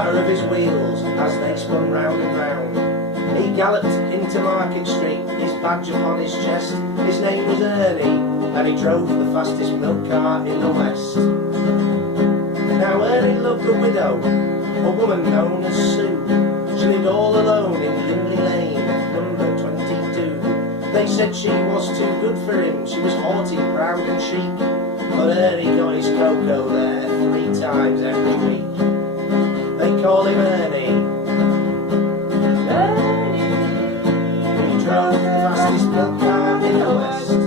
clatter of his wheels as they spun round and round. He galloped into Market Street, his badge upon his chest. His name was Ernie, and he drove the fastest milk cart in the West. Now Ernie loved a widow, a woman known as Sue. She lived all alone in Linley Lane, number 22. They said she was too good for him, she was haughty, proud and chic. But Ernie got his cocoa there 3 times every week. They call him Ernie. He drove the fastest milk cart in the West.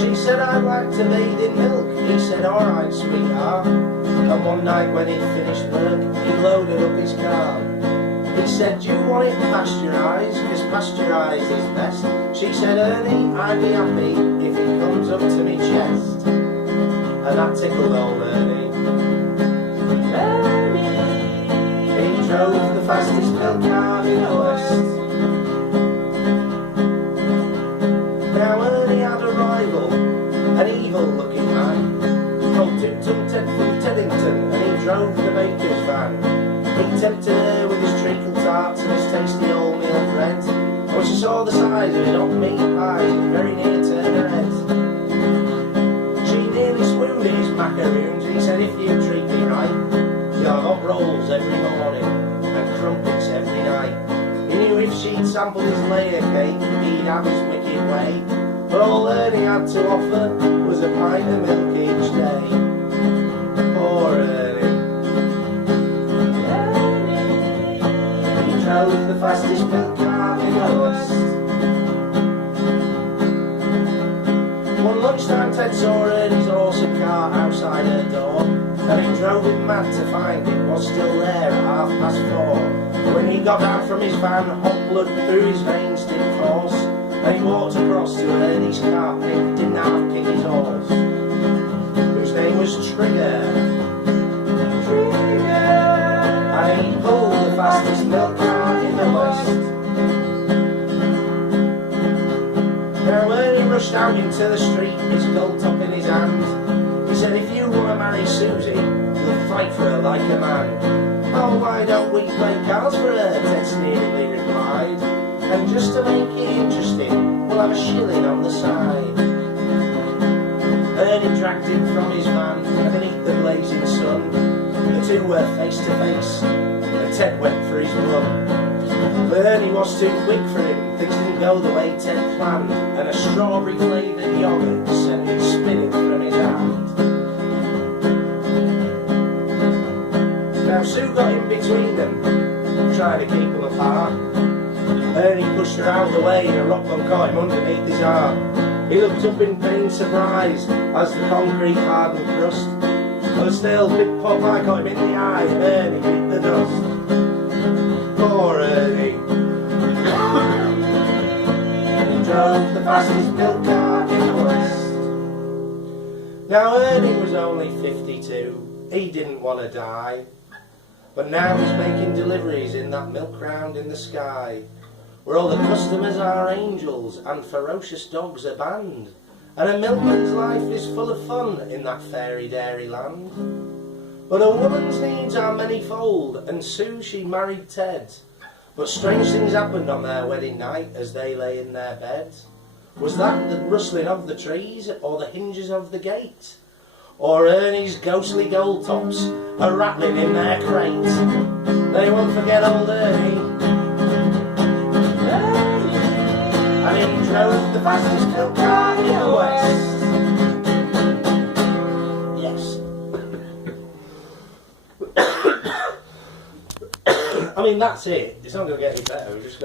She said, I'd like to bathe in milk. He said, alright sweetheart. And one night when he'd finished work, he loaded up his car. He said, do you want it pasteurised? Because pasteurised is best. She said, Ernie, I'd be happy if he comes up to me chest. And that tickled old Ernie. He drove the fastest milk cart in the West. Now Ernie had a rival, an evil-looking man, called Tootum Ted from Teddington, and he drove the baker's van. He tempted her with his treacle tarts and his tasty wholemeal bread. When she saw the size of his hot meat pies, it very near turned her head. She nearly swooned at his macaroons, and he said, if you treat me right, you'll have hot rolls every morning and crumpets every night. He knew if she'd sampled his layer cake, he'd have his wicked way. But all Ernie had to offer was a pint of milk each day. Poor Ernie. He drove the fastest milk cart in the West. One lunchtime Ted saw Ernie's awesome cart outside her door, and he drove him mad to find it was still there at 4:30. When he got down from his van, hot blood through his veins did course, and he walked across to Ernie's cart, and he didn't have King's horse, whose name was Trigger. And he pulled the fastest milk cart in the West. Now Ernie rushed out into the street, his gold top in his hand. He said, if you want to marry Susie, you'll fight for her like a man. Oh, why don't we play cards for her? Ted sneeringly replied. And just to make it interesting, we'll have a shilling on the side. Ernie dragged him from his van, and beneath the blazing sun, the two were face to face, and Ted went for his blood. But Ernie was too quick for him, things didn't go the way Ted planned, and a strawberry flavoured yoghurt sent him spinning from his hand. Now Sue got in between them, trying to keep them apart. Ernie pushed her out of the way and a rock bump caught him underneath his arm. He looked up in pained surprise as the concrete hardened crust. But still, big Popeye caught him in the eye and Ernie hit the dust. Poor Ernie. He drove the fastest milk cart in the West. Now Ernie was only 52. He didn't want to die. But now he's making deliveries in that milk round in the sky, where all the customers are angels and ferocious dogs are banned, and a milkman's life is full of fun in that fairy dairy land. But a woman's needs are manyfold, and Sue, she married Ted. But strange things happened on their wedding night as they lay in their bed. Was that the rustling of the trees, or the hinges of the gate, or Ernie's ghostly gold tops are rattling in their crate? They won't forget old Ernie. And he drove the fastest milk cart in the West. Yes. I mean, that's it. It's not going to get any better. We've just got